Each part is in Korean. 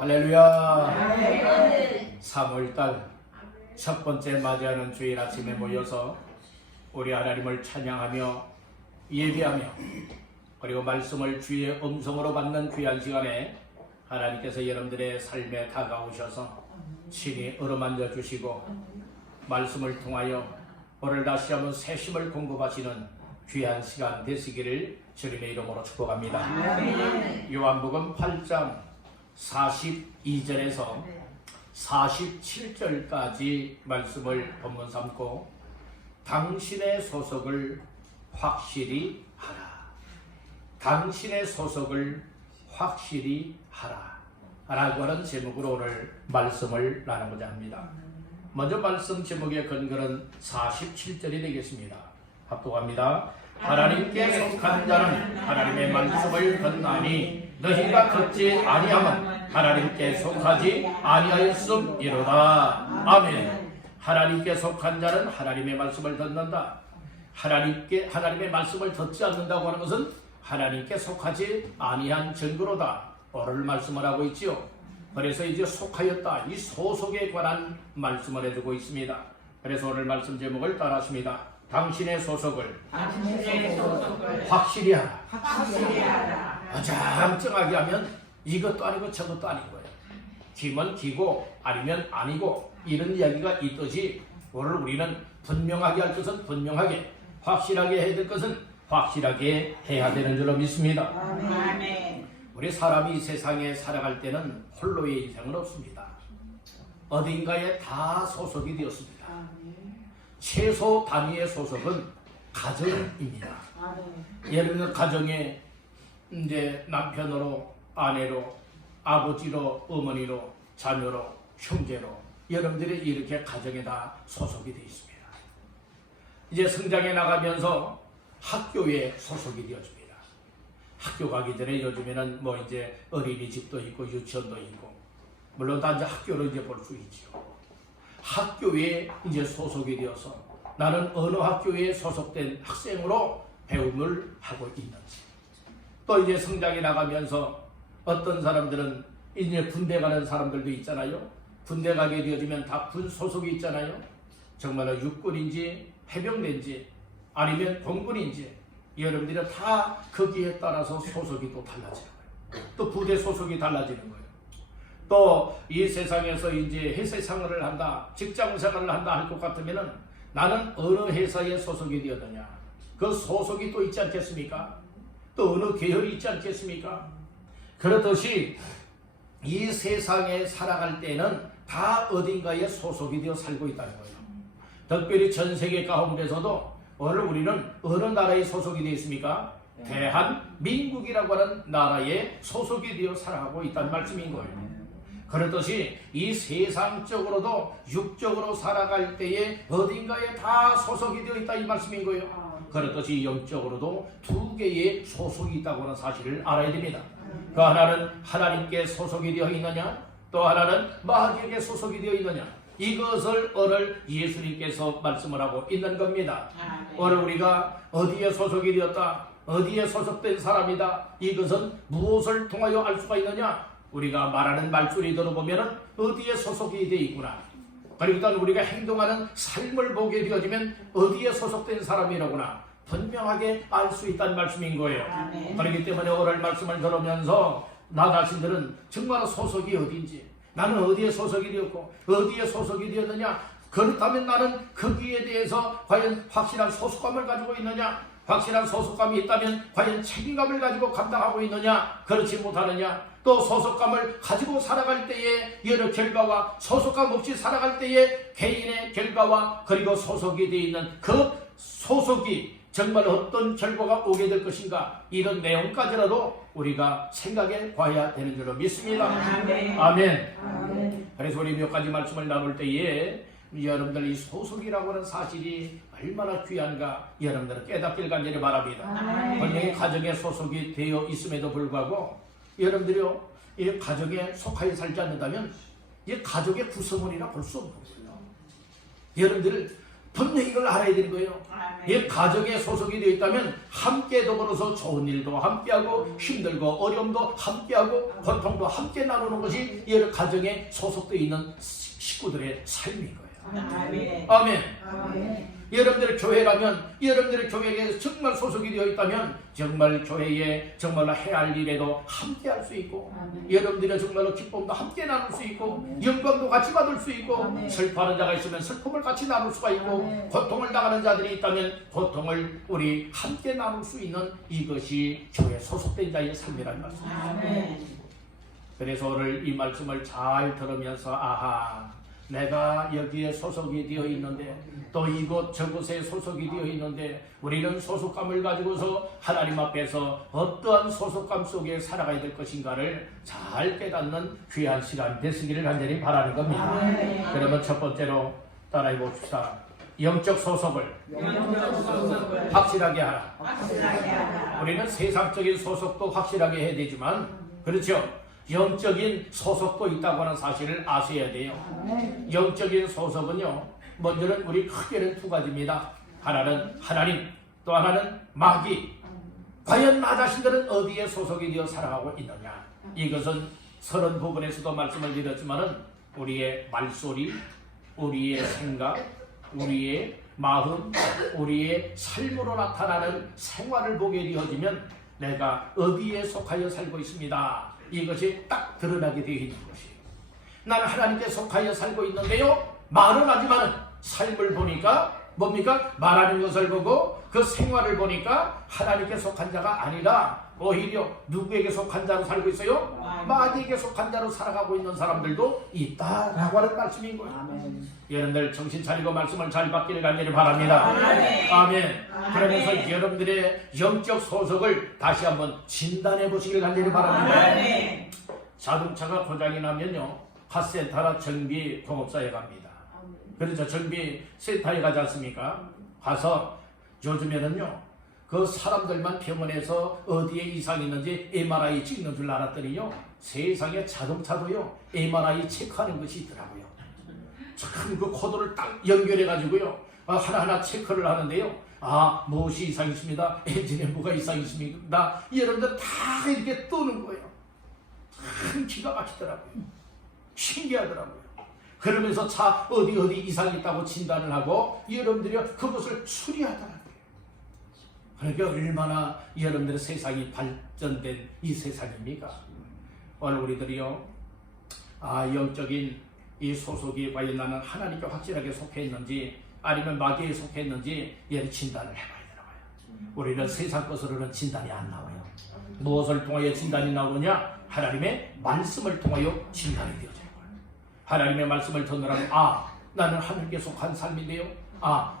할렐루야. 3월달 첫 번째 맞이하는 주일 아침에 모여서 우리 하나님을 찬양하며 예배하며 그리고 말씀을 주의 음성으로 받는 귀한 시간에 하나님께서 여러분들의 삶에 다가오셔서 친히 어루만져 주시고 말씀을 통하여 오늘 다시 한번 새 힘을 공급하시는 귀한 시간 되시기를 주님의 이름으로 축복합니다. 요한복음 8장 42절에서 47절까지 말씀을 본문 삼고 당신의 소속을 확실히 하라. 당신의 소속을 확실히 하라 라고 하는 제목으로 오늘 말씀을 나누고자 합니다. 먼저 말씀 제목의 근거는 47절이 되겠습니다. 합독합니다. 하나님께 속한 자는 하나님의 말씀을 듣나니 너희가 듣지 아니하면 하나님께 속하지 아니하였음이로다. 아멘. 하나님께 속한 자는 하나님의 말씀을 듣는다. 하나님의 말씀을 듣지 않는다고 하는 것은 하나님께 속하지 아니한 증거로다. 오늘 말씀을 하고 있지요. 그래서 이제 속하였다. 이 소속에 관한 말씀을 해주고 있습니다. 그래서 오늘 말씀 제목을 따라하십니다. 당신의 소속을 확실히 하라. 어장쩡하게 하면 이것도 아니고 저것도 아닌 거예요. 기면 기고 아니면 아니고 이런 이야기가 있듯이 오늘 우리는 분명하게 할 것은 분명하게, 확실하게 해야 될 것은 확실하게 해야 되는 줄로 믿습니다. 아멘. 우리 사람이 세상에 살아갈 때는 홀로의 인생은 없습니다. 어딘가에 다 소속이 되었습니다. 최소 단위의 소속은 가정입니다. 예를 들어 가정에 이제 남편으로, 아내로, 아버지로, 어머니로, 자녀로, 형제로 여러분들이 이렇게 가정에 다 소속이 되어 있습니다. 이제 성장해 나가면서 학교에 소속이 되어집니다. 학교 가기 전에 요즘에는 뭐 이제 어린이집도 있고 유치원도 있고 물론 다 이제 학교로 이제 볼 수 있죠. 학교에 이제 소속이 되어서 나는 어느 학교에 소속된 학생으로 배움을 하고 있는지, 또 이제 성장해 나가면서 어떤 사람들은 이제 군대 가는 사람들도 있잖아요. 군대 가게 되어지면 다 군 소속이 있잖아요. 정말로 육군인지 해병대인지 아니면 공군인지 여러분들은 다 거기에 따라서 소속이 또 달라지는 거예요. 또 부대 소속이 달라지는 거예요. 또 이 세상에서 이제 회사 생활을 한다, 직장 생활을 한다 할 것 같으면은 나는 어느 회사에 소속이 되었느냐, 그 소속이 또 있지 않겠습니까? 또 어느 계열이 있지 않겠습니까? 그렇듯이 이 세상에 살아갈 때는 다 어딘가에 소속이 되어 살고 있다는 거예요. 특별히 전 세계 가운데서도 오늘 우리는 어느 나라에 소속이 되어 있습니까? 대한민국이라고 하는 나라에 소속이 되어 살아가고 있다는 말씀인 거예요. 그렇듯이 이 세상적으로도 육적으로 살아갈 때에 어딘가에 다 소속이 되어 있다 이 말씀인 거예요. 그렇듯이 영적으로도 두 개의 소속이 있다고 하는 사실을 알아야 됩니다. 그 하나는 하나님께 소속이 되어 있느냐, 또 하나는 마귀에게 소속이 되어 있느냐, 이것을 오늘 예수님께서 말씀을 하고 있는 겁니다. 오늘 우리가 어디에 소속이 되었다, 어디에 소속된 사람이다, 이것은 무엇을 통하여 알 수가 있느냐? 우리가 말하는 말소리 들어보면 어디에 소속이 되어 있구나. 그리고 일단 우리가 행동하는 삶을 보게 되어지면 어디에 소속된 사람이라구나 분명하게 알 수 있다는 말씀인 거예요. 그렇기 때문에 오늘 말씀을 들으면서 나 자신들은 정말 소속이 어딘지, 나는 어디에 소속이 되었고 어디에 소속이 되었느냐, 그렇다면 나는 거기에 대해서 과연 확실한 소속감을 가지고 있느냐, 확실한 소속감이 있다면 과연 책임감을 가지고 감당하고 있느냐, 그렇지 못하느냐, 또 소속감을 가지고 살아갈 때에 여러 결과와 소속감 없이 살아갈 때에 개인의 결과와 그리고 소속이 되어 있는 그 소속이 정말 어떤 결과가 오게 될 것인가, 이런 내용까지라도 우리가 생각해 봐야 되는 줄로 믿습니다. 아멘. 아멘. 그래서 우리 몇 가지 말씀을 나눌 때에 여러분들 이 소속이라고 하는 사실이 얼마나 귀한가 여러분들은 깨닫길 간절히 바랍니다. 분명히 가정에 소속이 되어 있음에도 불구하고 여러분들이요, 이 가정에 속하여 살지 않는다면 이 가족의 구성원이라 볼 수 없는 거예요. 여러분들 분명히 이걸 알아야 되는 거예요. 이 가정에 소속이 되어 있다면 함께 더불어서 좋은 일도 함께하고 힘들고 어려움도 함께하고 고통도 함께 나누는 것이 이 가정에 소속되어 있는 식구들의 삶인 거예요. 아멘. 아멘. 아멘. 여러분들의 교회라면 여러분들의 교회에 정말 소속이 되어 있다면 정말 교회에 정말로 해야 할 일에도 함께 할 수 있고 여러분들의 정말로 기쁨도 함께 나눌 수 있고 영광도 같이 받을 수 있고 슬퍼하는 자가 있으면 슬픔을 같이 나눌 수가 있고 고통을 당하는 자들이 있다면 고통을 우리 함께 나눌 수 있는 이것이 교회에 소속된 자의 삶이라는 말씀입니다. 그래서 오늘 이 말씀을 잘 들으면서 아하, 내가 여기에 소속이 되어 있는데 또 이곳 저곳에 소속이 되어 있는데 우리는 소속감을 가지고서 하나님 앞에서 어떠한 소속감 속에 살아가야 될 것인가를 잘 깨닫는 귀한 시간 되시기를 간절히 바라는 겁니다. 그러면 첫 번째로 따라해 봅시다. 영적 소속을 확실하게 하라. 우리는 세상적인 소속도 확실하게 해야 되지만 그렇죠. 영적인 소속도 있다고 하는 사실을 아셔야 돼요. 영적인 소속은요, 먼저는 우리 크게는 두 가지입니다. 하나는 하나님, 또 하나는 마귀. 과연 나 자신들은 어디에 소속이 되어 살아가고 있느냐? 이것은 서른 부분에서도 말씀을 드렸지만은 우리의 말소리, 우리의 생각, 우리의 마음, 우리의 삶으로 나타나는 생활을 보게 되어지면 내가 어디에 속하여 살고 있습니다. 이것이 딱 드러나게 되어 있는 것이에요. 나는 하나님께 속하여 살고 있는데요, 말은 하지만 삶을 보니까 뭡니까? 말하는 것을 보고 그 생활을 보니까 하나님께 속한 자가 아니라 오히려 누구에게 속한 자로 살고 있어요? 마귀에게 속한 자로 살아가고 있는 사람들도 있다라고 하는 말씀인 거예요. 여러분들 정신 차리고 말씀을 잘 받기를 간절히 바랍니다. 아멘. 그러면서 여러분들의 영적 소속을 다시 한번 진단해 보시길 간절히 바랍니다. 자동차가 고장이 나면요, 카센터나 정비 공업사에 갑니다. 그래서 정비 센터에 가지 않습니까? 가서 요즘에는요, 그 사람들만 병원에서 어디에 이상이 있는지 MRI 찍는 줄 알았더니요, 세상에 자동차도요 MRI 체크하는 것이 있더라고요. 참 그 코드를 딱 연결해 가지고요 하나하나 체크를 하는데요, 아, 무엇이 이상이 있습니다, 엔진에 뭐가 이상이 있습니다, 여러분들 다 이렇게 뜨는 거예요. 참 기가 막히더라고요. 신기하더라고요. 그러면서 차 어디 이상이 있다고 진단을 하고 여러분들이 그것을 수리하더라고요. 그러니까 얼마나 여러분들의 세상이 발전된 이 세상입니까? 오늘 우리들이요, 영적인 이 소속이 과연 나는 하나님께 확실하게 속해 있는지 아니면 마귀에 속해 있는지 얘를 진단을 해봐야 되나봐요. 우리는 세상 것으로는 진단이 안 나와요. 무엇을 통하여 진단이 나오느냐? 하나님의 말씀을 통하여 진단이 되어져요. 하나님의 말씀을 듣느라고 나는 하나님께 속한 삶인데요,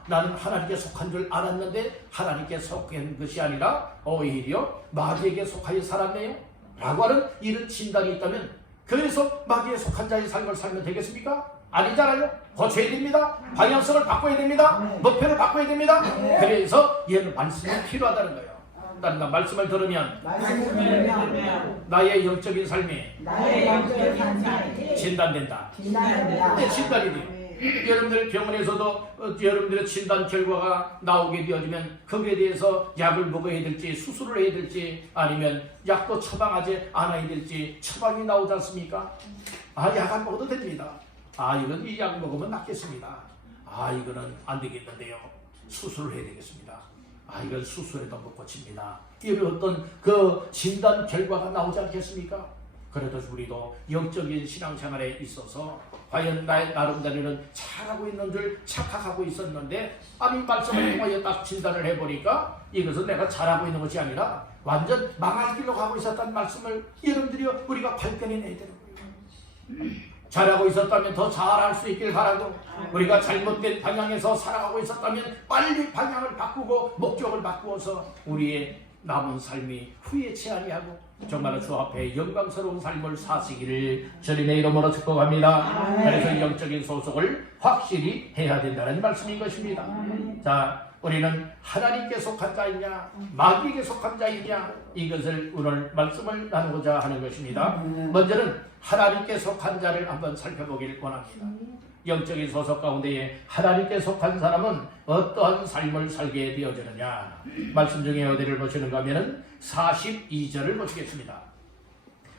나는 하나님께 속한 줄 알았는데 하나님께 속한 것이 아니라 오히려 마귀에게 속하여 살았네요 라고 하는 이런 진단이 있다면, 그래서 마귀에 속한 자의 삶을 살면 되겠습니까? 아니잖아요. 고쳐야 됩니다. 방향성을 바꿔야 됩니다. 목표를 바꿔야 됩니다. 그래서 얘는 말씀이 필요하다는 거예요. 그러니까 말씀을 들으면 나의 영적인 삶이 진단된다. 진단이 돼요. 여러분들 병원에서도 여러분들의 진단 결과가 나오게 되어지면 거기에 대해서 약을 먹어야 될지 수술을 해야 될지 아니면 약도 처방하지 않아야 될지 처방이 나오지 않습니까? 약 안 먹어도 됩니다. 이건 이 약 먹으면 낫겠습니다. 이거는 안 되겠는데요, 수술을 해야 되겠습니다. 이건 수술해도 못 고칩니다. 이런 어떤 그 진단 결과가 나오지 않겠습니까? 그래도 우리도 영적인 신앙생활에 있어서 과연 나의 나름대로는 잘하고 있는 줄 착각하고 있었는데, 말씀을 통하여 딱 진단을 해보니까 이것은 내가 잘하고 있는 것이 아니라 완전 망할 길로 가고 있었다는 말씀을 여러분들이 우리가 발견해내야 되는 거예요. 잘하고 있었다면 더 잘할 수 있길 바라고, 우리가 잘못된 방향에서 살아가고 있었다면 빨리 방향을 바꾸고 목적을 바꾸어서 우리의 남은 삶이 후회치 아니하고 정말로 주 앞에 영광스러운 삶을 사시기를 주님의 이름으로 축복합니다. 그래서 영적인 소속을 확실히 해야 된다는 말씀인 것입니다. 자, 우리는 하나님께 속한 자이냐 마귀에게 속한 자이냐, 이것을 오늘 말씀을 나누고자 하는 것입니다. 먼저는 하나님께 속한 자를 한번 살펴보길 원합니다. 영적인 소속 가운데에 하나님께 속한 사람은 어떠한 삶을 살게 되어지느냐. 말씀 중에 어디를 보시는가 하면 42절을 보시겠습니다.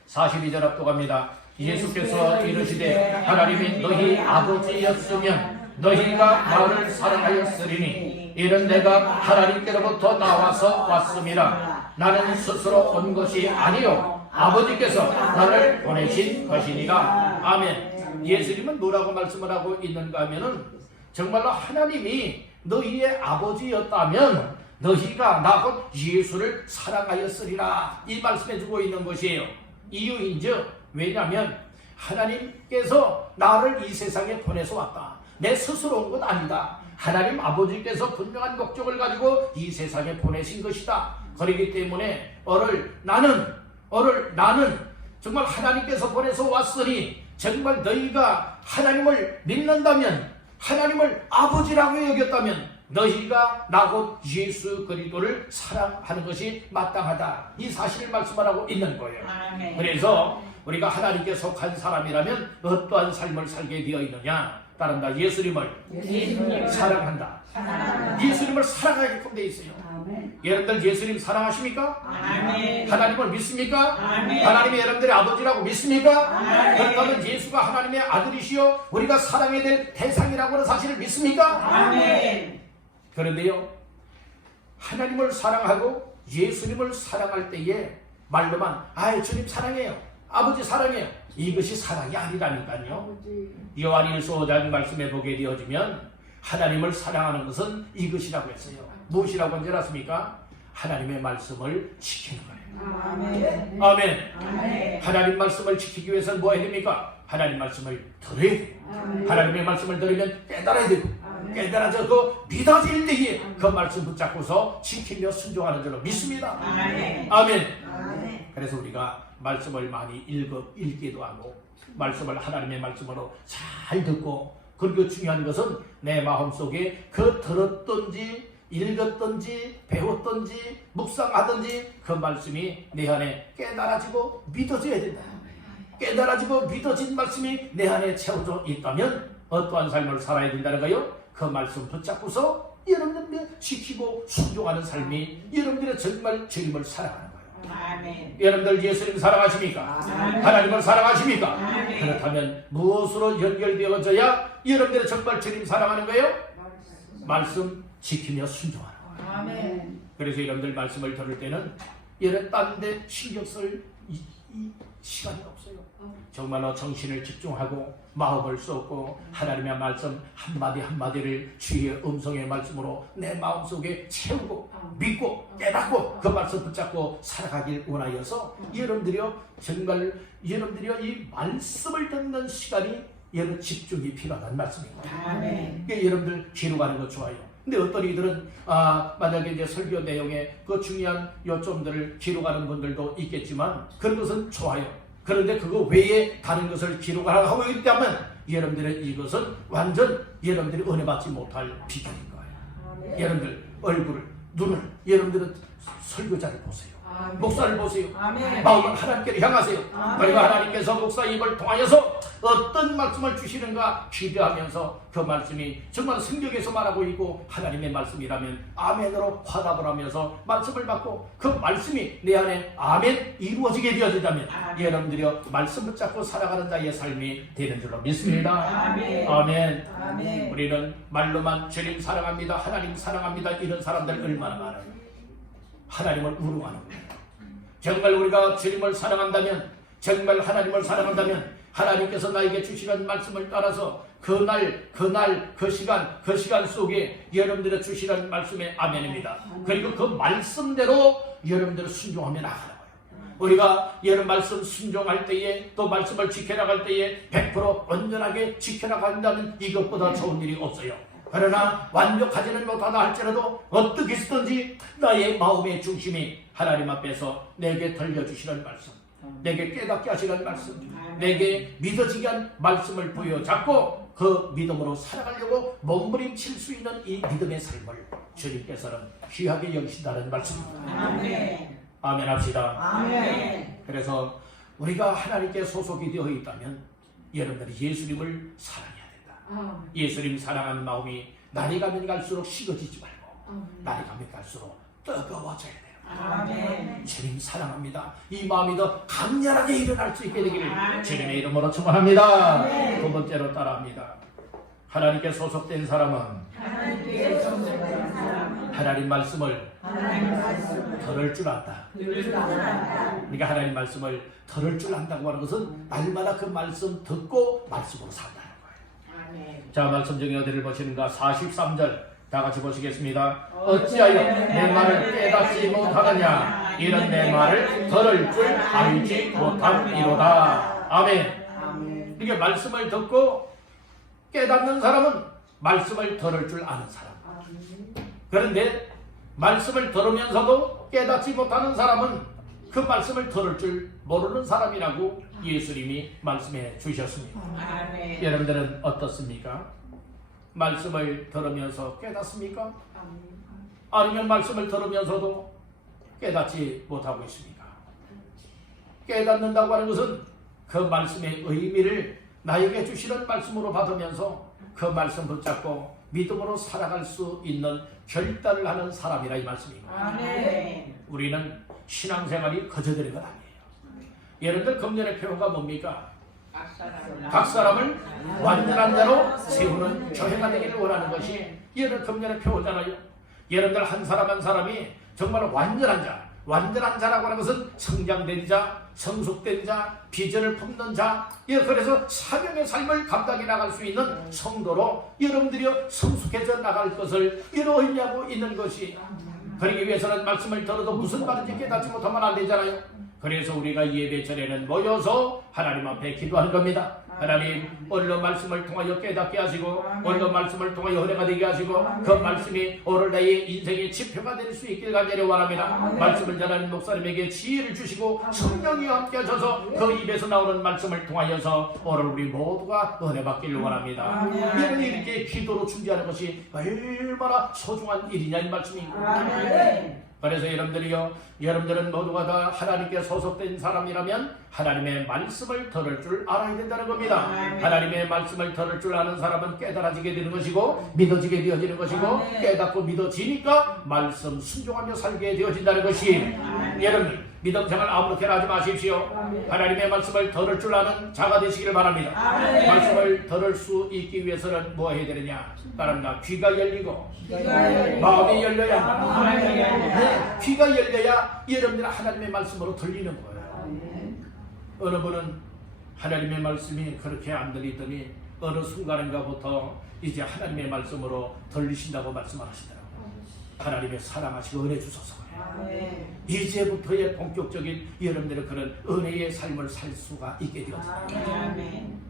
42절 압독합니다. 예수께서 이르시되 하나님이 너희 아버지였으면 너희가 나를 사랑하였으리니 이는 내가 하나님께로부터 나와서 왔음이라. 나는 스스로 온 것이 아니요 아버지께서 나를 보내신 것이니라. 아멘. 예수님은 뭐라고 말씀을 하고 있는가 하면은 정말로 하나님이 너희의 아버지였다면 너희가 나 곧 예수를 사랑하였으리라. 이 말씀해 주고 있는 것이에요. 이유인즉 왜냐하면 하나님께서 나를 이 세상에 보내서 왔다. 내 스스로 온 건 아니다. 하나님 아버지께서 분명한 목적을 가지고 이 세상에 보내신 것이다. 그렇기 때문에 나는 정말 하나님께서 보내서 왔으니 정말 너희가 하나님을 믿는다면, 하나님을 아버지라고 여겼다면 너희가 나 곧 예수 그리스도를 사랑하는 것이 마땅하다. 이 사실을 말씀하고 있는 거예요. 그래서 우리가 하나님께 속한 사람이라면 어떠한 삶을 살게 되어 있느냐? 따른다. 예수님을 사랑한다. 예수님을 사랑하게끔 되어 있어요. 여러분들 예수님 사랑하십니까? 하나님을 믿습니까? 하나님이 여러분들의 아버지라고 믿습니까? 그렇다면 예수가 하나님의 아들이시여 우리가 사랑해야 될 대상이라고 하는 사실을 믿습니까? 그런데요, 하나님을 사랑하고 예수님을 사랑할 때에 말로만 주님 사랑해요, 아버지 사랑해요, 이것이 사랑이 아니라니까요. 요한일서 5장 말씀에 보게 되어지면 하나님을 사랑하는 것은 이것이라고 했어요. 무엇이라고 한지 아십니까? 하나님의 말씀을 지키는 거예요. 아멘. 하나님 말씀을 지키기 위해서는 뭐 해야 됩니까? 하나님 말씀을 들어야 돼요. 하나님의 말씀을 들으면 깨달아야 되고, 깨달아서 그 믿어질 때에 그 말씀 붙잡고서 지키며 순종하는 줄로 믿습니다. 아멘. 그래서 우리가 말씀을 많이 읽기도 하고 말씀을 하나님의 말씀으로 잘 듣고, 그리고 중요한 것은 내 마음속에 그 들었던지 읽었던지 배웠던지 묵상하던지 그 말씀이 내 안에 깨달아지고 믿어져야 된다. 깨달아지고 믿어진 말씀이 내 안에 채워져 있다면 어떠한 삶을 살아야 된다는 거요? 그 말씀 붙잡고서 여러분들 지키고 순종하는 삶이 여러분들의 정말 주님을 사랑하는 거예요. 여러분들 예수님 사랑하십니까? 하나님을 사랑하십니까? 그렇다면 무엇으로 연결되어져야 여러분들의 정말 주님 사랑하는 거예요? 말씀 지키며 순종하는 거예요. 그래서 여러분들 말씀을 들을 때는 이런 딴 데 신경 쓸 시간이 없어요. 정말로 정신을 집중하고 마음을 쏟고 하나님의 말씀 한마디 한마디를 주의 음성의 말씀으로 내 마음속에 채우고 믿고 깨닫고 그 말씀 붙잡고 살아가길 원하여서 여러분들이요, 정말 여러분들이요, 이 말씀을 듣는 시간이 여러분 집중이 필요하다는 말씀입니다. 그러니까 여러분들 기록하는 거 좋아요. 근데 어떤 이들은 만약에 이제 설교 내용에 그 중요한 요점들을 기록하는 분들도 있겠지만 그런 것은 좋아요. 그런데 그거 외에 다른 것을 기록하고 있다면 여러분들의 이것은 완전 여러분들이 은혜 받지 못할 비결인 거예요. 여러분들 얼굴을, 눈을, 여러분들은 설교자를 보세요. 목사를 보세요. 마음을 하나님께로 향하세요. 그리고 하나님께서 목사 입을 통하여서 어떤 말씀을 주시는가 기대하면서 그 말씀이 정말 성경에서 말하고 있고 하나님의 말씀이라면 아멘으로 화답을 하면서 말씀을 받고 그 말씀이 내 안에 아멘 이루어지게 되어지다면 여러분들이 말씀 붙잡고 살아가는 자의 삶이 되는 줄로 믿습니다. 아멘. 우리는 말로만 주님 사랑합니다, 하나님 사랑합니다 이런 사람들 얼마나 많아요. 하나님을 우롱하는 거예요. 정말 우리가 주님을 사랑한다면, 정말 하나님을 사랑한다면 하나님께서 나에게 주시는 말씀을 따라서 그 시간 속에 여러분들의 주시는 말씀에 아멘입니다. 그리고 그 말씀대로 여러분들을 순종하며 나가는 거예요. 우리가 여러분 말씀 순종할 때에 또 말씀을 지켜나갈 때에 100% 온전하게 지켜나간다면 이것보다 좋은 일이 없어요. 그러나 완벽하지는 못하다 할지라도 어떻게 쓰든지 나의 마음의 중심이 하나님 앞에서 내게 들려주시는 말씀, 내게 깨닫게 하시는 말씀, 내게 믿어지게 한 말씀을 부여잡고 그 믿음으로 살아가려고 몸부림칠 수 있는 이 믿음의 삶을 주님께서는 귀하게 여기신다는 말씀입니다. 아멘 합시다. 그래서 우리가 하나님께 소속이 되어 있다면 여러분들이 예수님을 사랑해야 된다. 예수님 사랑하는 마음이 날이 가면 갈수록 식어지지 말고 날이 가면 갈수록 뜨거워져야 돼요. 아멘. 주님 사랑합니다. 이 마음이 더 강렬하게 일어날 수 있게 되기를 주님의 이름으로 축원합니다. 두 번째로 따라합니다. 하나님께 소속된 사람은 하나님 말씀을 들을 줄 안다. 그러니까 하나님 말씀을 들을 줄 안다고 하는 것은 날마다 그 말씀 듣고 말씀으로 산다는 거예요. 자, 말씀 중에 어디를 보시는가? 43절 다 같이 보시겠습니다. 어찌하여 내 말을 깨닫지 못하느냐? 이런 내 말을 들을 줄 알지 못함이로다. 아멘. 이게 말씀을 듣고 깨닫는 사람은 말씀을 들을 줄 아는 사람. 그런데 말씀을 들으면서도 깨닫지 못하는 사람은 그 말씀을 들을 줄 모르는 사람이라고 예수님이 말씀해 주셨습니다. 여러분들은 어떻습니까? 말씀을 들으면서 깨닫습니까? 아니면 말씀을 들으면서도 깨닫지 못하고 있습니까? 깨닫는다고 하는 것은 그 말씀의 의미를 나에게 주시는 말씀으로 받으면서 그 말씀 붙잡고 믿음으로 살아갈 수 있는 결단을 하는 사람이라 이 말씀입니다. 우리는 신앙생활이 거저되는 건 아니에요. 여러분들 금년의 표현가 뭡니까? 각 사람을 완전한 자로 세우는 교회가 되기를 원하는 것이 여러분 금년의 표어잖아요. 여러분들 한 사람 한 사람이 정말 완전한 자, 완전한 자라고 하는 것은 성장된 자, 성숙된 자, 비전을 품는 자, 그래서 사명의 삶을 감당해 나갈 수 있는 성도로 여러분들이 성숙해져 나갈 것을 의미하고 있는 것이, 그러기 위해서는 말씀을 들어도 무슨 말인지 깨닫지 못하면 안 되잖아요. 그래서 우리가 예배 전에는 모여서 하나님 앞에 기도하는 겁니다. 하나님, 오늘도 말씀을 통하여 깨닫게 하시고 오늘도 말씀을 통하여 은혜가 되게 하시고 그 말씀이 오늘 나의 인생의 지표가 될 수 있길 간절히 원합니다. 말씀을 전하는 목사님에게 지혜를 주시고 성령이 함께 하셔서 그 입에서 나오는 말씀을 통하여서 오늘 우리 모두가 은혜 받기를 원합니다. 여러분이 이렇게 기도로 준비하는 것이 얼마나 소중한 일이냐 이 말씀입니다. 그래서 여러분들은 모두가 다 하나님께 소속된 사람이라면 하나님의 말씀을 들을 줄 알아야 된다는 겁니다. 하나님의 말씀을 들을 줄 아는 사람은 깨달아지게 되는 것이고 믿어지게 되어지는 것이고 깨닫고 믿어지니까 말씀 순종하며 살게 되어진다는 것이, 여러분 믿음 생활 아무렇게나 하지 마십시오. 하나님의 말씀을 들을 줄 아는 자가 되시기를 바랍니다. 말씀을 들을 수 있기 위해서는 뭐 해야 되느냐? 따릅니다. 귀가 열리고 마음이 열려야 한다. 귀가 열려야 여러분들 하나님의 말씀으로 들리는 거예요. 어느 분은 하나님의 말씀이 그렇게 안 들리더니 어느 순간인가부터 이제 하나님의 말씀으로 들리신다고 말씀하시더라고요. 하나님의 사랑하시고 은혜 주소서. 이제부터의 본격적인 여러분들의 그런 은혜의 삶을 살 수가 있게 되었습니다.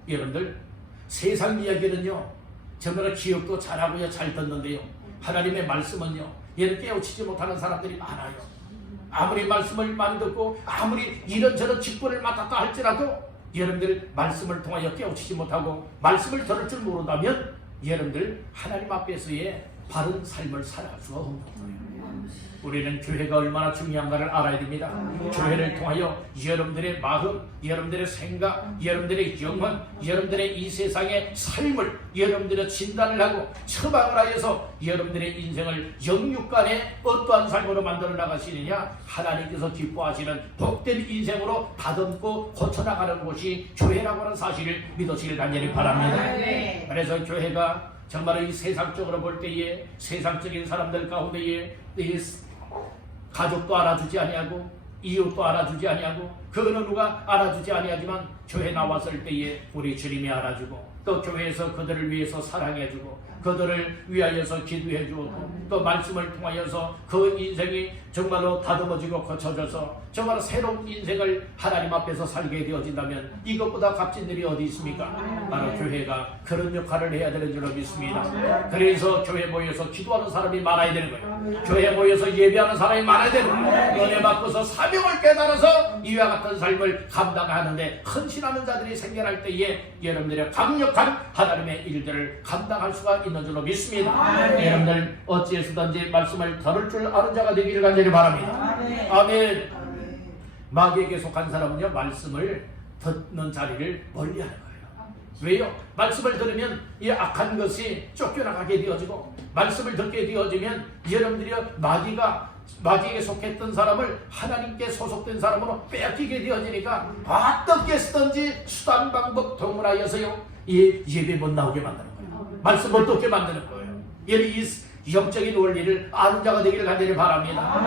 여러분들 세상 이야기는요 정말 기억도 잘하고요 잘 듣는데요, 하나님의 말씀은요 얘를 깨우치지 못하는 사람들이 많아요. 아무리 말씀을 많이 듣고 아무리 이런저런 직분을 맡았다 할지라도 여러분들 말씀을 통하여 깨우치지 못하고 말씀을 들을 줄 모른다면 여러분들 하나님 앞에서의 바른 삶을 살아갈 수가 없는 거예요. 우리는 교회가 얼마나 중요한가를 알아야 됩니다. 교회를 통하여 여러분들의 마음, 여러분들의 생각, 여러분들의 영혼, 여러분들의 이 세상의 삶을 여러분들의 진단을 하고 처방을 하여서 여러분들의 인생을 영육간에 어떠한 삶으로 만들어 나가시느냐, 하나님께서 기뻐하시는 복된 인생으로 다듬고 고쳐나가는 곳이 교회라고 하는 사실을 믿으시길 간절히 바랍니다. 그래서 교회가 정말 이 세상적으로 볼 때에 세상적인 사람들 가운데에 가족도 알아주지 아니하고 이웃도 알아주지 아니하고 그 어느 누가 알아주지 아니하지만 교회 나왔을 때에 우리 주님이 알아주고 또 교회에서 그들을 위해서 사랑해주고 그들을 위하여서 기도해주고 또 말씀을 통하여서 그 인생이 정말로 다듬어지고 고쳐져서 정말 새로운 인생을 하나님 앞에서 살게 되어진다면 이것보다 값진 일이 어디 있습니까? 바로 교회가 그런 역할을 해야 되는 줄로 믿습니다. 그래서 교회 모여서 기도하는 사람이 많아야 되는 거예요. 교회 모여서 예배하는 사람이 많아야 되는 거예요. 은혜 받고서 사명을 깨달아서 이와 같은 삶을 감당하는데 헌신하는 자들이 생겨날 때에 여러분들의 강력한 하나님의 일들을 감당할 수가 있는 줄로 믿습니다. 여러분들 어찌해서든지 말씀을 들을 줄 아는 자가 되기를 간절히 바랍니다. 아멘. 마귀에게 속한 사람은요 말씀을 듣는 자리를 멀리하는 거예요. 왜요? 말씀을 들으면 이 악한 것이 쫓겨나가게 되어지고, 말씀을 듣게 되어지면 여러분들이 마귀에게 속했던 사람을 하나님께 소속된 사람으로 빼앗기게 되어지니까 어떻게 쓰든지 수단 방법 동원하여서요 예배 못 나오게 만드는 거예요. 말씀 못 듣게 만드는 거예요. 이 영적인 원리를 아는 자가 되기를 간절히 바랍니다.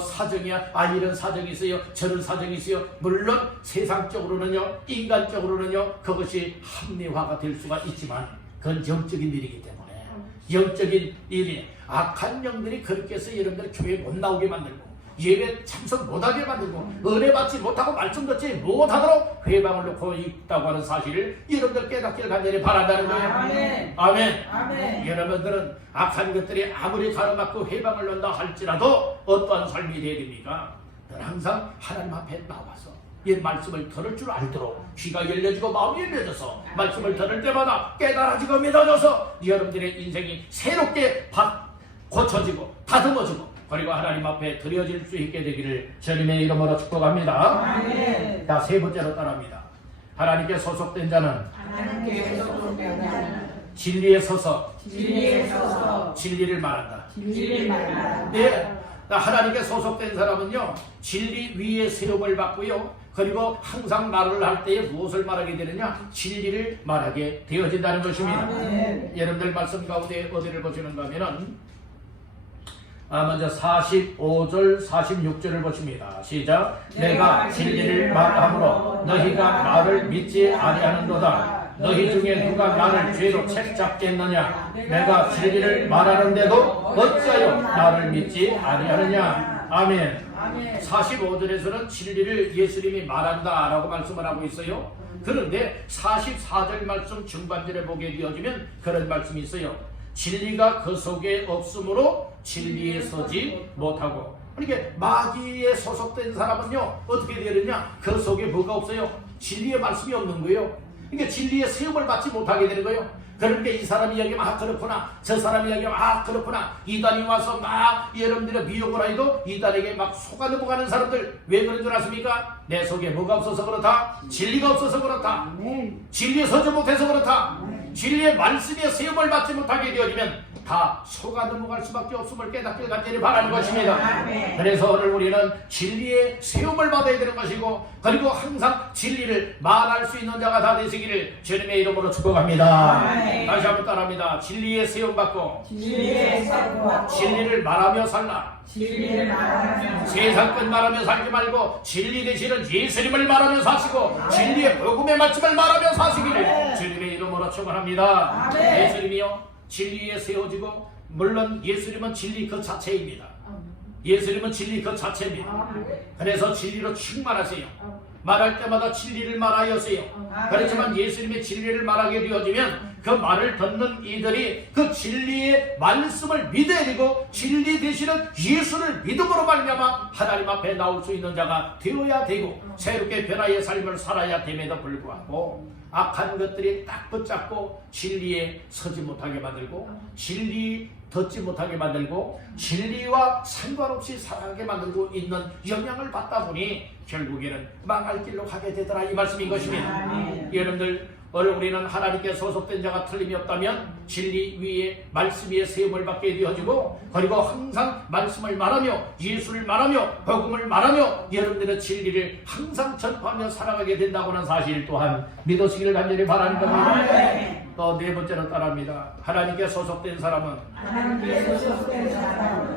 사정이야, 이런 사정이 있어요, 저런 사정이 있어요. 물론 세상적으로는요, 인간적으로는요, 그것이 합리화가 될 수가 있지만 그건 영적인 일이기 때문에, 영적인 일이 악한 영들이 그렇게 해서 여러분들 교회 못 나오게 만들고, 예배 참석 못하게 만들고, 은혜 받지 못하고 말씀 듣지 못하도록 회방을 놓고 있다고 하는 사실을 여러분들 깨닫기를 간절히 바란다는 거예요. 아멘. 아멘. 아멘. 여러분들은 악한 것들이 아무리 가로막고 회방을 놓는다 할지라도 어떠한 삶이 되어야 됩니까? 항상 하나님 앞에 나와서 이 말씀을 들을 줄 알도록 귀가 열려지고 마음이 열려져서 말씀을 들을 때마다 깨달아지고 믿어져서 여러분들의 인생이 새롭게 고쳐지고 다듬어지고, 그리고 하나님 앞에 드려질 수 있게 되기를 주님의 이름으로 축복합니다. 아멘. 자, 세 번째로 따라합니다. 하나님께 소속된 자는 하나님께 소속된 자는 진리에 서서 진리에 서서 진리를 말한다. 진리를 말한다. 네, 하나님께 소속된 사람은요, 진리 위에 세움을 받고요, 그리고 항상 말을 할 때에 무엇을 말하게 되느냐? 진리를 말하게 되어진다는 것입니다. 아멘. 여러분들 말씀 가운데 어디를 보시는가 하면은 먼저 45절 46절을 보십니다. 시작. 내가 진리를 말함으로 너희가 나를 믿지 아니하는도다. 너희 중에 누가 나를 죄로 책잡겠느냐? 내가 진리를 말하는데도 어찌하여 나를 믿지 아니하느냐? 아멘. 45절에서는 진리를 예수님이 말한다 라고 말씀을 하고 있어요. 그런데 44절 말씀 중반절에 보게 되어지면 그런 말씀이 있어요. 진리가 그 속에 없으므로 진리에 서지 못하고. 그러니까 마귀에 소속된 사람은요, 어떻게 되느냐? 그 속에 뭐가 없어요? 진리의 말씀이 없는 거예요. 그러니까 진리의 세움을 받지 못하게 되는 거예요. 그런데 이 사람이 이야기하면 그렇구나, 저 사람이 이야기하면 그렇구나, 이단이 와서 막 여러분들의 미혹을 하여도 이단에게 막 속아 넘어가는 사람들, 왜 그런 줄 아십니까? 내 속에 뭐가 없어서 그렇다? 진리가 없어서 그렇다. 진리에 서지 못해서 그렇다. 진리의 말씀에 세움을 받지 못하게 되어지면 다 속아 넘어갈 수밖에 없음을 깨닫기를 간절히 바라는 것입니다. 그래서 오늘 우리는 진리의 세움을 받아야 되는 것이고, 그리고 항상 진리를 말할 수 있는 자가 다 되시기를 주님의 이름으로 축복합니다. 다시 한번 따라합니다. 진리의 세움 받고 진리를 말하며 살라. 세상 것 말하며 살지 말고 진리 되시는 예수님을 말하며 사시고 진리의 복음의 말씀을 말하며 사시기를 주님의 이름으로 축원합니다. 예수님이요, 진리에 세워지고, 물론 예수님은 진리 그 자체입니다. 예수님은 진리 그 자체입니다. 그래서 진리로 충만하세요. 말할 때마다 진리를 말하여세요. 그렇지만 예수님의 진리를 말하게 되어지면 그 말을 듣는 이들이 그 진리의 말씀을 믿어야 되고, 진리 되시는 예수를 믿음으로 말미암아 하나님 앞에 나올 수 있는 자가 되어야 되고, 새롭게 변화의 삶을 살아야 됨에도 불구하고 악한 것들이 딱 붙잡고 진리에 서지 못하게 만들고, 진리 듣지 못하게 만들고, 진리와 상관없이 살아가게 만들고 있는 영향을 받다 보니 결국에는 망할 길로 가게 되더라, 이 말씀인 것입니다. 여러분들, 우리는 하나님께 소속된 자가 틀림이 없다면 진리 위에 말씀 위에 세움을 받게 되어지고, 그리고 항상 말씀을 말하며 예수를 말하며 복음을 말하며 여러분들의 진리를 항상 전파하며 살아가게 된다고 하는 사실 또한 믿으시기를 간절히 바라는 겁니다. 또 네 번째로 따라합니다. 하나님께 소속된 사람은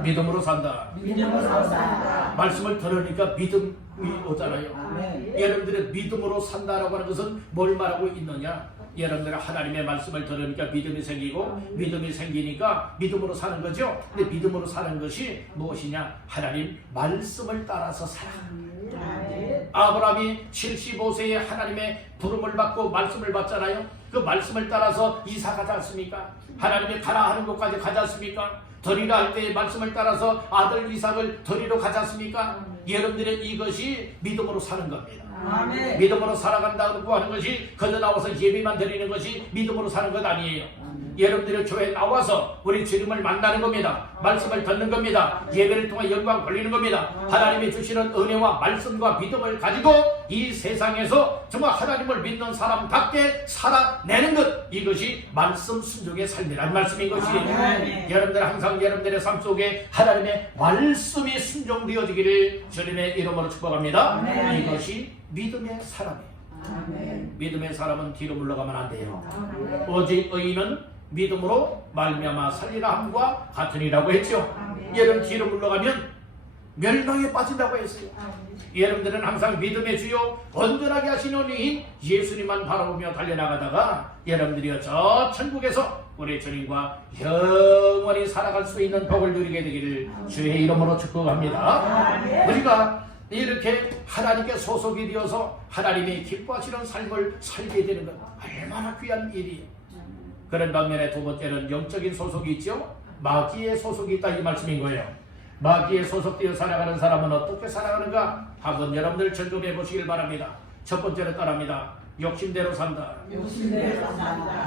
믿음으로 산다. 말씀을 들으니까 믿음이 오잖아요. 여러분들의 믿음으로 산다라고 하는 것은 뭘 말하고 있느냐? 여러분들은 하나님의 말씀을 들으니까 믿음이 생기고, 믿음이 생기니까 믿음으로 사는 거죠. 근데 믿음으로 사는 것이 무엇이냐? 하나님 말씀을 따라서 살아. 아브라함이 75세에 하나님의 부름을 받고 말씀을 받잖아요. 그 말씀을 따라서 이사 가지 않습니까? 하나님이 가라 하는 곳까지 가지 않습니까? 드리라 할 때의 말씀을 따라서 아들 이삭을 드리러 가지 않습니까? 여러분들의 이것이 믿음으로 사는 겁니다. 믿음으로 살아간다고 하는 것이, 거저 나와서 예배만 드리는 것이 믿음으로 사는 것 아니에요. 여러분들이 교회에 나와서 우리 주님을 만나는 겁니다. 말씀을 듣는 겁니다. 예배를 통해 영광 돌리는 겁니다. 하나님이 주시는 은혜와 말씀과 믿음을 가지고 이 세상에서 정말 하나님을 믿는 사람답게 살아내는 것, 이것이 말씀 순종의 삶이라는 말씀인 것이에요. 여러분들 항상 여러분들의 삶 속에 하나님의 말씀이 순종되어지기를 주님의 이름으로 축복합니다. 이것이 믿음의 사람이에요. 믿음의 사람은 뒤로 물러가면 안 돼요. 오직 의인은 믿음으로 말미암아 살리라 함과 같으니라고 했죠. 여러분 뒤로 물러가면 멸망에 빠진다고 했어요. 여러분들은 항상 믿음의 주요 온전하게 하시는 이인 예수님만 바라보며 달려나가다가 여러분들이 저 천국에서 우리 주님과 영원히 살아갈 수 있는 복을 누리게 되기를 주의 이름으로 축복합니다. 우리가 이렇게 하나님께 소속이 되어서 하나님이 기뻐하시는 삶을 살게 되는 것 얼마나 귀한 일이에요. 그런 반면에 두 번째는 영적인 소속이 있죠. 마귀의 소속이 있다, 이 말씀인 거예요. 마귀에 소속되어 살아가는 사람은 어떻게 살아가는가 한번 여러분들 점검해 보시길 바랍니다. 첫 번째로 따라합니다. 욕심대로 산다.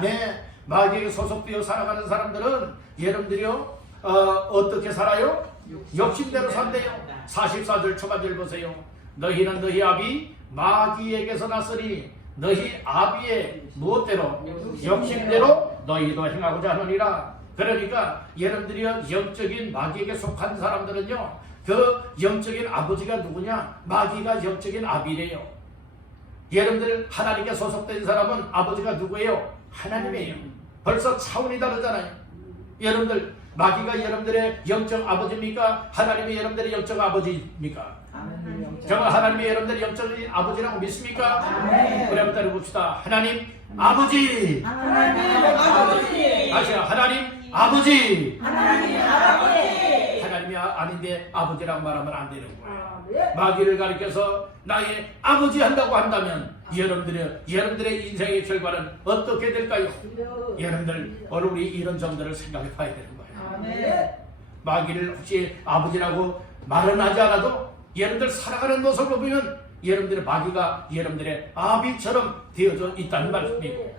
네, 마귀에 소속되어 살아가는 사람들은 여러분들이요 어떻게 살아요? 욕심대로 산대요. 44절 초반절 보세요. 너희는 너희 아비 마귀에게서 났으니 너희 아비의 무엇대로? 욕심대로 너희도 행하고자 하느니라. 그러니까 여러분들이 영적인 마귀에게 속한 사람들은요, 그 영적인 아버지가 누구냐? 마귀가 영적인 아비래요. 여러분들 하나님께 소속된 사람은 아버지가 누구예요? 하나님이에요. 벌써 차원이 다르잖아요. 여러분들 마귀가 여러분들의 영적 아버지입니까? 하나님이 여러분들의 영적 아버지입니까? 정말 하나님이 여러분들의 영적인 아버지라고 믿습니까? 우리 한번 따라봅시다. 하나님 아버지. 다시 하나님 아버지. 하나님이 아닌데 아버지라고 말하면 안 되는 거예요. 마귀를 가리켜서 나의 아버지 한다고 한다면 여러분들의 인생의 결과는 어떻게 될까요? 여러분들 오늘 우리 이런 점들을 생각해 봐야 되는 거예요. 마귀를 혹시 아버지라고 말은 하지 않아도 여러분들 살아가는 모습을 보면 여러분들의 마귀가 여러분들의 아비처럼 되어져 있다는 말씀이고,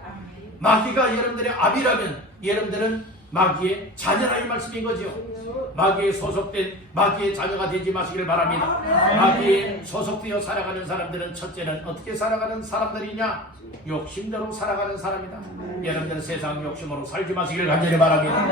마귀가 여러분들의 아비라면 여러분들은 마귀의 자녀라 이 말씀인 거죠. 마귀에 소속된 마귀의 자녀가 되지 마시길 바랍니다. 마귀에 소속되어 살아가는 사람들은 첫째는 어떻게 살아가는 사람들이냐? 욕심대로 살아가는 사람이다. 여러분들은 세상 욕심으로 살지 마시길 간절히 바랍니다.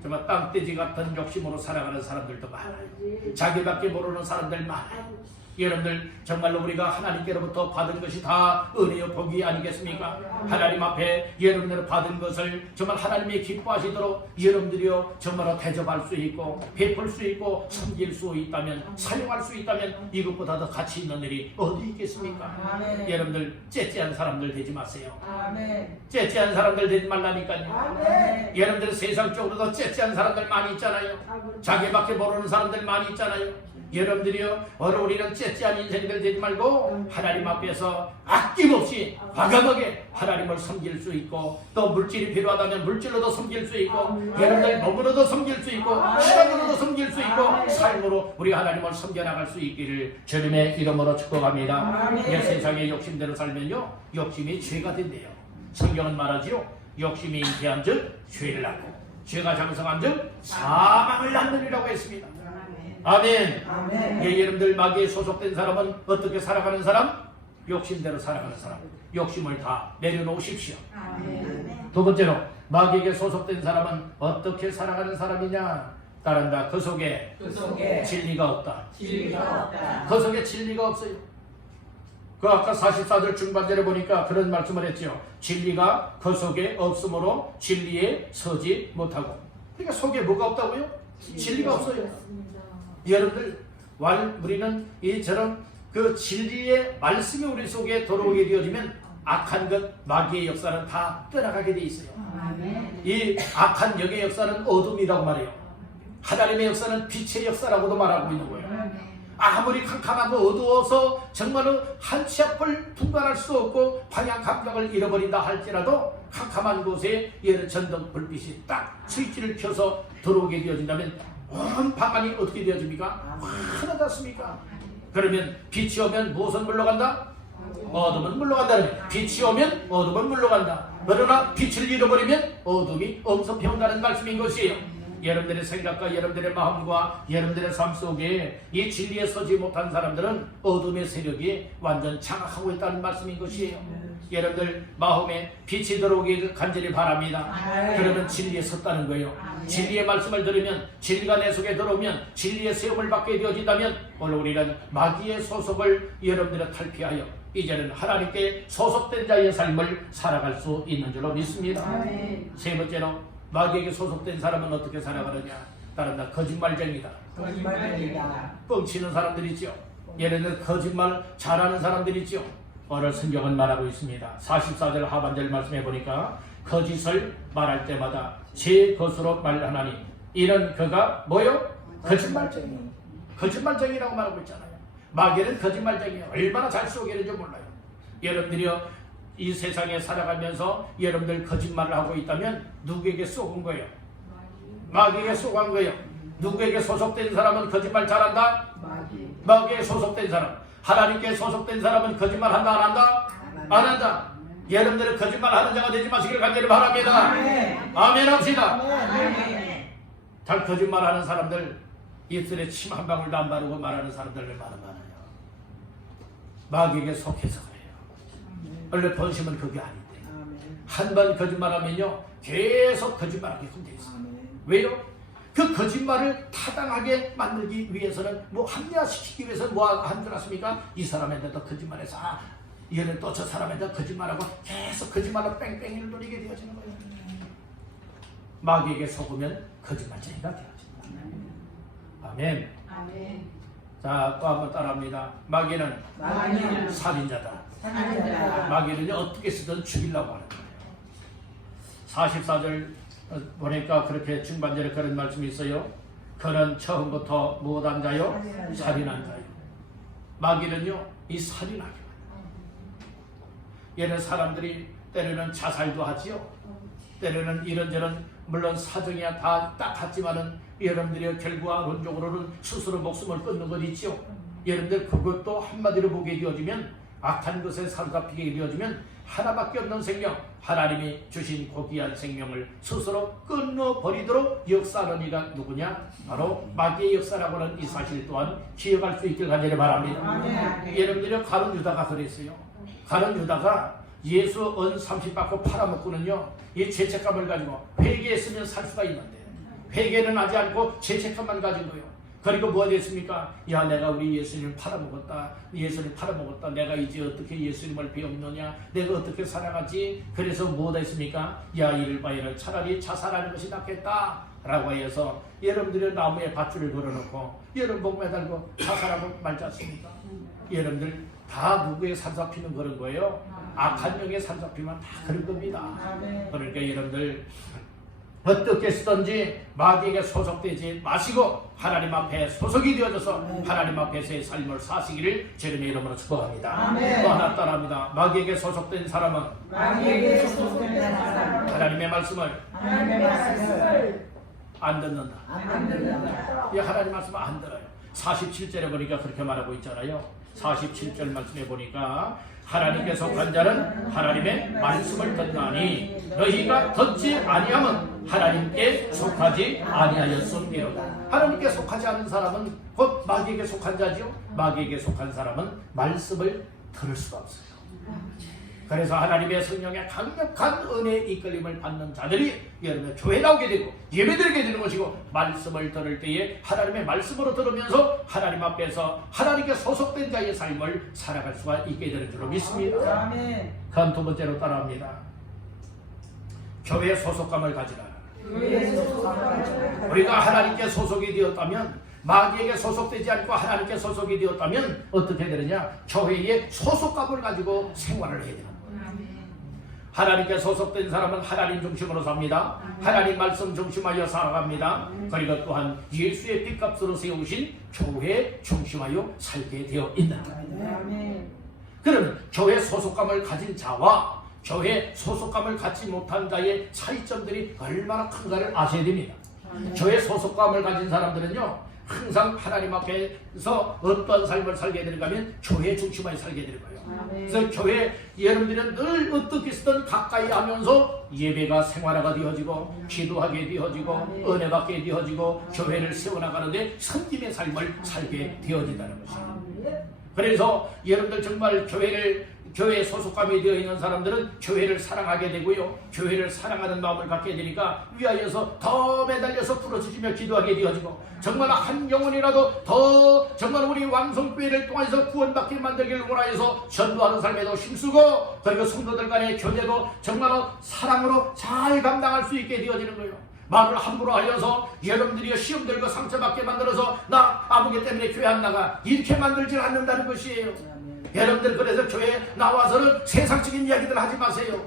정말 땅돼지 같은 욕심으로 살아가는 사람들도 많아요. 자기밖에 모르는 사람들 많아요. 여러분들 정말로 우리가 하나님께로부터 받은 것이 다 은혜요 복이 아니겠습니까? 하나님 앞에 여러분들 받은 것을 정말 하나님이 기뻐하시도록 여러분들이요 정말로 대접할 수 있고 베풀 수 있고 섬길 수 있다면, 사용할 수 있다면 이것보다 더 가치 있는 일이 어디 있겠습니까? 여러분들 째째한 사람들 되지 마세요. 째째한 사람들 되지 말라니까요. 여러분들 세상적으로도 째째한 사람들 많이 있잖아요. 자기밖에 모르는 사람들 많이 있잖아요. 여러분들이요 오늘 우리는 째째한 인생들 되지 말고 하나님 앞에서 아낌없이 과감하게 하나님을 섬길 수 있고, 또 물질이 필요하다면 물질로도 섬길 수 있고, 여러분들 몸으로도 섬길 수 있고, 시간으로도 섬길 수 있고, 삶으로 우리 하나님을 섬겨나갈 수 있기를 주님의 이름으로 축복합니다. 이 세상에 욕심대로 살면요 욕심이 죄가 된대요. 성경은 말하지요, 욕심이 잉태한 즉 죄를 낳고 죄가 장성한 즉 사망을 낳느니라고 했습니다. 아멘. 예, 여러분들 마귀에 소속된 사람은 어떻게 살아가는 사람? 욕심대로 살아가는 사람. 욕심을 다 내려놓으십시오. 두 번째로 마귀에게 소속된 사람은 어떻게 살아가는 사람이냐? 따른다. 그 속에 진리가 없다. 그 속에 진리가 없어요. 그 아까 44절 중반절에 보니까 그런 말씀을 했죠. 진리가 그 속에 없으므로 진리에 서지 못하고. 그러니까 속에 뭐가 없다고요? 진리가 없어요. 여러분들 우리는 이처럼 그 진리의 말씀이 우리 속에 들어오게 되어지면 악한 것, 마귀의 역사는 다 떠나가게 돼 있어요. 이 악한 영의 역사는 어둠이라고 말해요. 하나님의 역사는 빛의 역사라고도 말하고 있는 거예요. 아무리 캄캄하고 어두워서 정말로 한 치 앞을 분간할 수 없고 방향 감각을 잃어버린다 할지라도 캄캄한 곳에 예를 전등 불빛이 딱 스위치를 켜서 들어오게 되어진다면 온 방안이 어떻게 되어집니까? 하나닿습니까? 그러면 빛이 오면 무엇은 물러간다? 어둠은 물러간다는 거예요. 빛이 오면 어둠은 물러간다. 그러나 빛을 잃어버리면 어둠이 엄습해온다는 말씀인 것이에요. 여러분들의 생각과 여러분들의 마음과 여러분들의 삶 속에 이 진리에 서지 못한 사람들은 어둠의 세력이 완전 장악하고 있다는 말씀인 것이에요. 여러분들 마음에 빛이 들어오길 간절히 바랍니다. 그러면 진리에 섰다는 거예요. 진리의 말씀을 들으면 진리가 내 속에 들어오면 진리의 세움을 받게 되어진다면 오늘 우리는 마귀의 소속을 여러분들을 탈피하여 이제는 하나님께 소속된 자의 삶을 살아갈 수 있는 줄로 믿습니다. 세 번째로 마귀에게 소속된 사람은 어떻게 살아가느냐? 다른 다 거짓말쟁이다. 거짓말쟁이다. 뻥치는 사람들 있죠. 예를 들어 거짓말 잘하는 사람들 있죠. 오늘 성경은 말하고 있습니다. 44절 하반절 말씀해 보니까 거짓을 말할 때마다 제 것으로 말하나니 이런 그가 뭐요? 거짓말쟁이. 거짓말쟁이라고 말하고 있잖아요. 마귀는 거짓말쟁이에요. 얼마나 잘 속이는지 몰라요. 여러분들이요 이 세상에 살아가면서 여러분들 거짓말을 하고 있다면 누구에게 쏘은 거예요? 마귀에게 쏘은 거예요. 누구에게 소속된 사람은 거짓말 잘한다? 마귀에 소속된 사람. 하나님께 소속된 사람은 거짓말 한다 안 한다? 안 한다. 여러분들은 거짓말 하는 자가 되지 마시길 간절히 바랍니다. 아멘 합시다. 잘 거짓말하는 사람들 입술에 침 한 방울도 안 바르고 말하는 사람들 얼마나 많아요. 마귀에게 속해서 그래요. 원래 본심은 그게 아닌데 한 번 거짓말하면요 계속 거짓말하게끔 돼 있어요. 왜요? 그 거짓말을 타당하게 만들기 위해서는 뭐 합리화시키기 위해서는 뭐 한 줄 아십니까? 이 사람한테도 거짓말해서 얘는 또 저 사람한테 거짓말하고 계속 거짓말로 뺑뺑이를 돌리게 되어지는 거예요. 마귀에게 속으면 거짓말쟁이가 되어진다. 아멘. 자, 또 한번 따라합니다. 마귀는 살인자다. 마귀는 어떻게 쓰든 죽이려고 하는 거예요. 44절 보니까 그렇게 중반절에 그런 말씀이 있어요. 그는 처음부터 무엇한 자요? 살인한 자요. 마귀는요 이 살인하게 얘는 사람들이 때로는 자살도 하지요. 때로는 이런저런 물론 사정이야 다 딱하지만은 여러분들이 결과론적으로는 스스로 목숨을 끊는 것 있죠. 여러분들 그것도 한마디로 보게 되어지면 악한 것에 사로잡히게 되어지면 하나밖에 없는 생명, 하나님이 주신 고귀한 생명을 스스로 끊어버리도록 역사하는 이가 누구냐? 바로 마귀의 역사라고 하는 이 사실 또한 기억할 수 있길 간절히 바랍니다. 여러분들이 가룟 유다가 그랬어요. 가룟 유다가 예수 은 30 받고 팔아먹고는요 이 죄책감을 가지고 회개했으면 살 수가 있는데 회개는 하지 않고 죄책감만 가진 거예요. 그리고 뭐가 됐습니까? 야 내가 우리 예수님을 팔아먹었다. 예수님을 팔아먹었다. 내가 이제 어떻게 예수님을 배웠느냐? 내가 어떻게 살아가지? 그래서 뭐가 됐습니까? 야 이를 바에는 차라리 자살하는 것이 낫겠다 라고 해서 여러분들이 나무에 밧줄을 걸어놓고 여러분 목 매달고 자살하고 말지 않습니까? 여러분들 다 누구의 사로잡히는 그런 거예요? 악한 영의 사로잡히면 다 그런 겁니다. 그러니까 여러분들 어떻게 쓰든지 마귀에게 소속되지 마시고 하나님 앞에 소속이 되어져서 하나님 앞에서의 삶을 사시기를 주님의 이름으로 축복합니다. 또 하나 따라합니다. 마귀에게 소속된 사람은 하나님의 말씀을 안 듣는다. 이 하나님 말씀을 안 들어요. 47절에 보니까 그렇게 말하고 있잖아요. 47절 말씀에 보니까 하나님께 속한 자는 하나님의 말씀을 듣나니 너희가 듣지 아니하면 하나님께 속하지 아니하였음이로다. 하나님께 속하지 않은 사람은 곧 마귀에게 속한 자죠. 마귀에게 속한 사람은 말씀을 들을 수가 없어요. 그래서 하나님의 성령의 강력한 은혜의 이끌림을 받는 자들이 여러분의 교회에 나오게 되고 예배드리게 되는 것이고 말씀을 들을 때에 하나님의 말씀으로 들으면서 하나님 앞에서 하나님께 소속된 자의 삶을 살아갈 수가 있게 되는 줄로 믿습니다. 그럼 두 번째로 따라합니다. 교회의 소속감을 가지라. 우리가 하나님께 소속이 되었다면 마귀에게 소속되지 않고 하나님께 소속이 되었다면 어떻게 되느냐? 교회의 소속감을 가지고 생활을 해야 되는 거예요. 하나님께 소속된 사람은 하나님 중심으로 삽니다. 하나님 말씀 중심하여 살아갑니다. 그리고 또한 예수의 핏값으로 세우신 교회 중심하여 살게 되어 있는 거예요. 그러면 교회 소속감을 가진 자와 교회 소속감을 갖지 못한 자의 차이점들이 얼마나 큰가를 아셔야 됩니다. 교회 소속감을 가진 사람들은요 항상 하나님 앞에서 어떤 삶을 살게 되는가 하면 교회 중심하에 살게 되는 거예요. 그래서 교회 여러분들은 늘 어떻게 쓰든 가까이 하면서 예배가 생활화가 되어지고 기도하게 되어지고 은혜 받게 되어지고 교회를 세워나가는데 섬김의 삶을 살게 되어진다는 것이에요. 그래서 여러분들 정말 교회에 소속감이 되어 있는 사람들은 교회를 사랑하게 되고요. 교회를 사랑하는 마음을 갖게 되니까 위하여서 더 매달려서 부르짖으며 기도하게 되어지고 정말 한 영혼이라도 더 정말 우리 왕성교회를 통해서 구원받게 만들기를 원하여서 전도하는 삶에도 힘쓰고 그리고 성도들 간의 교제도 정말 사랑으로 잘 감당할 수 있게 되어지는 거예요. 말을 함부로 하여서 여러분들이 시험 들고 상처받게 만들어서 나 아무개 때문에 교회 안 나가 이렇게 만들지 않는다는 것이에요. 여러분들 그래서 교회에 나와서는 세상적인 이야기들 하지 마세요.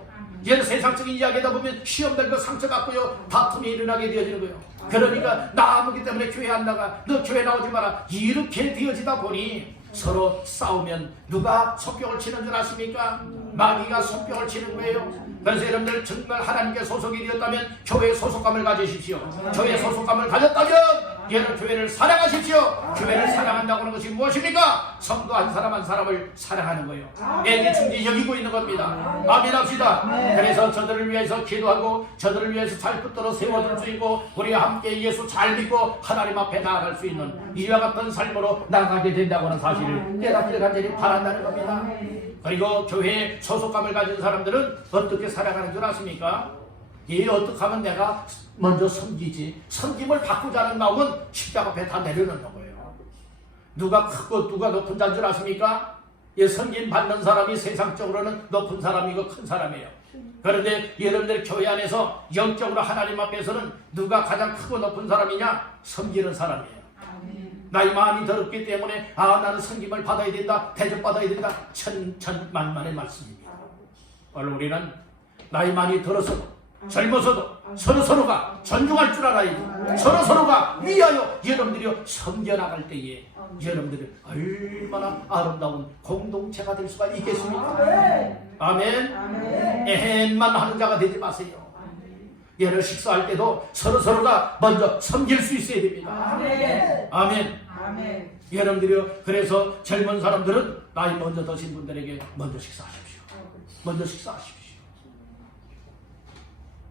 얘는 세상적인 이야기다 보면 시험 들고 상처받고요 다툼이 일어나게 되어지는 거예요. 그러니까 나 아무개 때문에 교회 안 나가 너 교회 나오지 마라 이렇게 되어지다 보니 서로 싸우면 누가 손뼉을 치는 줄 아십니까? 마귀가 손뼉을 치는 거예요. 그래서 여러분들 정말 하나님께 소속이 되었다면 교회에 소속감을 가지십시오. 교회에 소속감을 가졌다면 여러분 교회를 사랑하십시오. 교회를 사랑한다고 하는 것이 무엇입니까? 성도 한 사람 한 사람을 사랑하는 거예요. 애지중지 여기고 있는 겁니다. 아멘 합시다. 그래서 저들을 위해서 기도하고 저들을 위해서 잘 붙들어 세워줄 수 있고 우리 함께 예수 잘 믿고 하나님 앞에 나아갈 수 있는 이와 같은 삶으로 나아가게 된다고 하는 사실을 깨닫기를 간절히 바란다는 겁니다. 그리고 교회에 소속감을 가진 사람들은 어떻게 살아가는 줄 아십니까? 어떻게 하면 내가 먼저 섬기지 섬김을 바꾸자는 마음은 십자가 앞에 다 내려놓는 거예요. 누가 크고 누가 높은 자인 줄 아십니까? 섬김 받는 사람이 세상적으로는 높은 사람이고 큰 사람이에요. 그런데 여러분들 교회 안에서 영적으로 하나님 앞에서는 누가 가장 크고 높은 사람이냐? 섬기는 사람이에요. 나의 마음이 더럽기 때문에 나는 섬김을 받아야 된다 대접받아야 된다 천만만의 말씀입니다. 오늘 우리는 나이 많이 들어서도 젊어서도 서로가 존중할 줄 알아야 서로가 위하여 여러분들이 섬겨나갈 때에 여러분들이 얼마나 아름다운 공동체가 될 수가 있겠습니까? 아멘. 에헴만 하는 자가 되지 마세요. 여러 식사할 때도 서로가 먼저 섬길 수 있어야 됩니다. 아멘. 여러분들이 그래서 젊은 사람들은 나이 먼저 드신 분들에게 먼저 식사하십시오.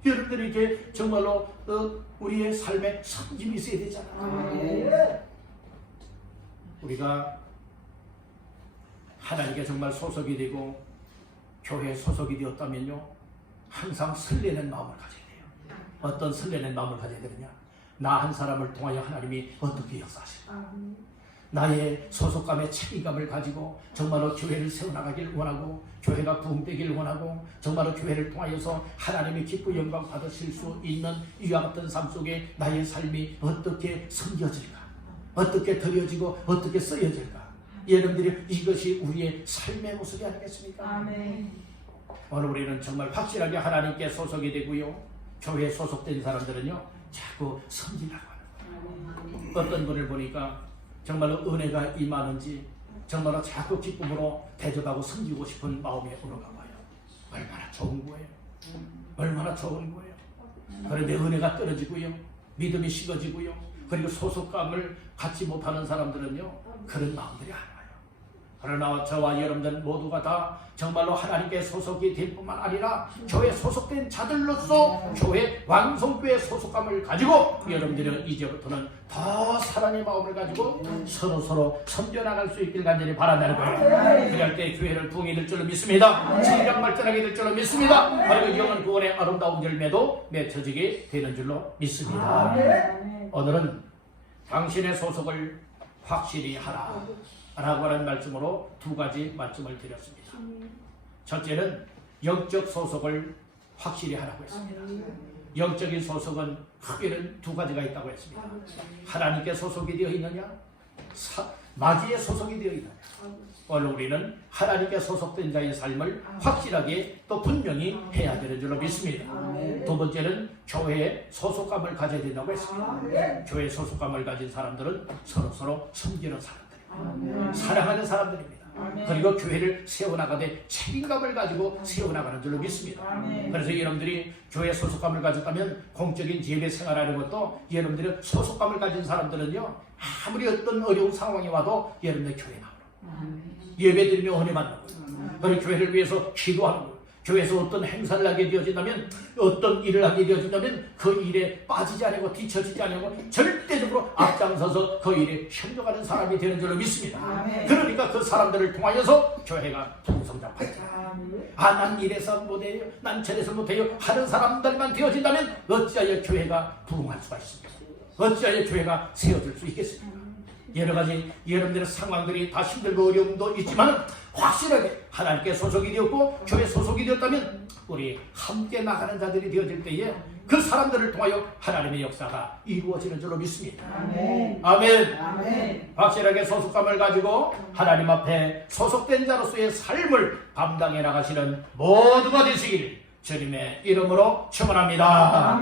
여러분들이 이렇게 정말로 우리의 삶에 섬김이 있어야 되잖아요. 우리가 하나님께 정말 소속이 되고 교회에 소속이 되었다면요 항상 설레는 마음을 가져야 돼요. 어떤 설레는 마음을 가져야 되느냐? 나 한 사람을 통하여 하나님이 어떻게 역사하실까? 나의 소속감의 책임감을 가지고 정말로 교회를 세워나가길 원하고 교회가 부흥되길 원하고 정말로 교회를 통하여서 하나님의 기쁘 영광 받으실 수 있는 이와 같은 삶 속에 나의 삶이 어떻게 섬겨질까? 어떻게 드려지고 어떻게 쓰여질까? 여러분들이 이것이 우리의 삶의 모습이 아니겠습니까? 아멘. 오늘 우리는 정말 확실하게 하나님께 소속이 되고요 교회에 소속된 사람들은요 자꾸 섬기라고 하는 거예요. 어떤 분을 보니까 정말로 은혜가 임하는지 정말로 자꾸 기쁨으로 대접하고 섬기고 싶은 마음이 올라가 봐요. 얼마나 좋은 거예요. 얼마나 좋은 거예요. 그런데 은혜가 떨어지고요 믿음이 식어지고요 그리고 소속감을 갖지 못하는 사람들은요 그런 마음들이 안 와요. 그러나 저와 여러분들 모두가 다 정말로 하나님께 소속이 될 뿐만 아니라 교회에 소속된 자들로서 교회 왕성교회 소속감을 가지고 여러분들은 이제부터는 더 사랑의 마음을 가지고 서로 섬겨나갈 수 있길 간절히 바란다는 거예요. 그럴 때 교회를 부흥이 될 줄로 믿습니다. 성장 발전하게 될 줄로 믿습니다. 그리고 영혼 구원의 아름다운 열매도 맺혀지게 되는 줄로 믿습니다. 오늘은 당신의 소속을 확실히 하라 라고 하는 말씀으로 두 가지 말씀을 드렸습니다. 첫째는 영적 소속을 확실히 하라고 했습니다. 영적인 소속은 크게는 두 가지가 있다고 했습니다. 하나님께 소속이 되어 있느냐 마귀에 소속이 되어 있느냐. 오늘 우리는 하나님께 소속된 자의 삶을 확실하게 또 분명히 해야 되는 줄로 믿습니다. 두 번째는 교회에 소속감을 가져야 된다고 했습니다. 교회에 소속감을 가진 사람들은 서로 섬기는 사람들 사랑하는 사람들입니다. 그리고 교회를 세워나가되 책임감을 가지고 세워나가는 줄로 믿습니다. 그래서 여러분들이 교회 소속감을 가졌다면 공적인 예배 생활하는 것도 여러분들이 소속감을 가진 사람들은요 아무리 어떤 어려운 상황이 와도 여러분들 교회 나오고 예배 드리며 은혜 받는 거예요. 그리고 교회를 위해서 기도하는 거예요. 교회에서 어떤 행사를 하게 되어진다면 어떤 일을 하게 되어진다면 그 일에 빠지지 않고 뒤처지지 않고 절대적으로 앞장서서 그 일에 협력하는 사람이 되는 줄로 믿습니다. 그러니까 그 사람들을 통하여서 교회가 풍성장하죠. 난 이래서 못해요, 난 저래서 못해요 하는 사람들만 되어진다면 어찌하여 교회가 부흥할 수가 있습니까? 어찌하여 교회가 세워질 수 있겠습니까? 여러 가지 여러분들의 상황들이 다 힘들고 어려움도 있지만 확실하게 하나님께 소속이 되었고 교회 소속이 되었다면 우리 함께 나가는 자들이 되어질 때에 그 사람들을 통하여 하나님의 역사가 이루어지는 줄로 믿습니다. 아멘. 확실하게 소속감을 가지고 하나님 앞에 소속된 자로서의 삶을 감당해 나가시는 모두가 되시길 주님의 이름으로 축원합니다.